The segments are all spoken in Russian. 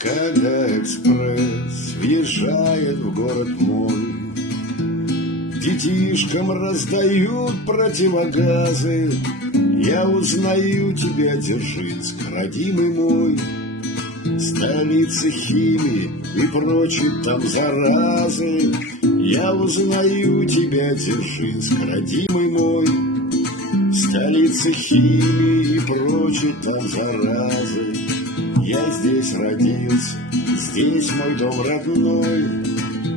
Когда экспресс въезжает в город мой, детишкам раздают противогазы. Я узнаю тебя, Дзержинск, родимый мой, столица химии и прочей там заразы. Я узнаю тебя, Дзержинск, родимый мой, столица химии и прочей там заразы. Я здесь родился, здесь мой дом родной,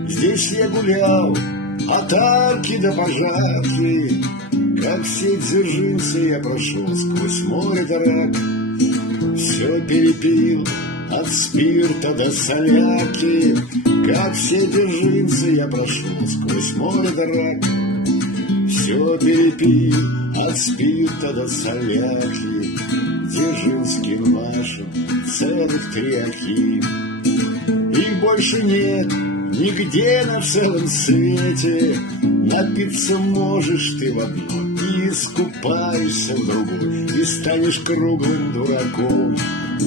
здесь я гулял от арки до пожарки. Как все дзержинцы я прошел сквозь море дорог, все перепил от спирта до солярки. Как все дзержинцы я прошел сквозь море дорог, все перепил от спирта до солярки. Дзержинским нашим целых 3 архи. Их больше нет нигде на целом свете. Напиться можешь ты в одной и искупаешься в другой, и станешь круглым дураком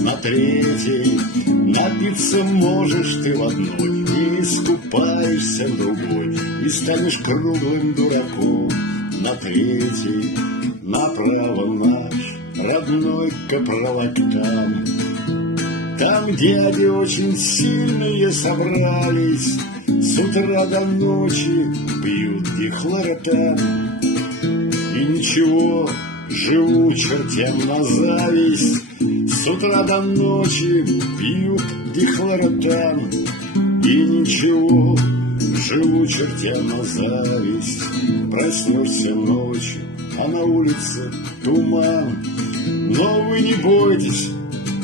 на 3-й. Напиться можешь ты в одной и искупаешься в другой, и станешь круглым дураком на 3-й. Направо наш родной капролактам, там дяди очень сильные собрались, с утра до ночи пьют дихлоротан. И ничего, живу чертям на зависть, с утра до ночи пьют дихлоротан. И ничего, живу чертям на зависть. Проснешься ночью, а на улице туман. Но вы не бойтесь,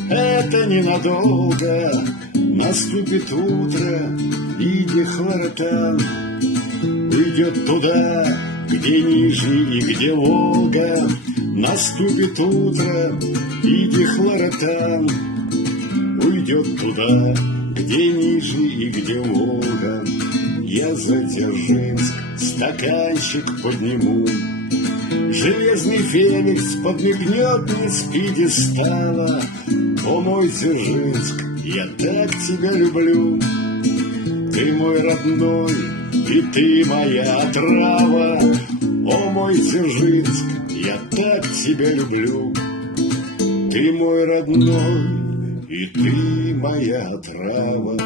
это ненадолго. Наступит утро, и дихлоротан уйдет туда, где Нижний и где Волга. Наступит утро, и дихлоротан уйдет туда, где Нижний и где Волга. Я за Дзержинск стаканчик подниму, железный Феликс подмигнет мне с пьедестала. О, мой Дзержинск, я так тебя люблю, ты мой родной, и ты моя отрава. О, мой Дзержинск, я так тебя люблю, ты мой родной, и ты моя отрава.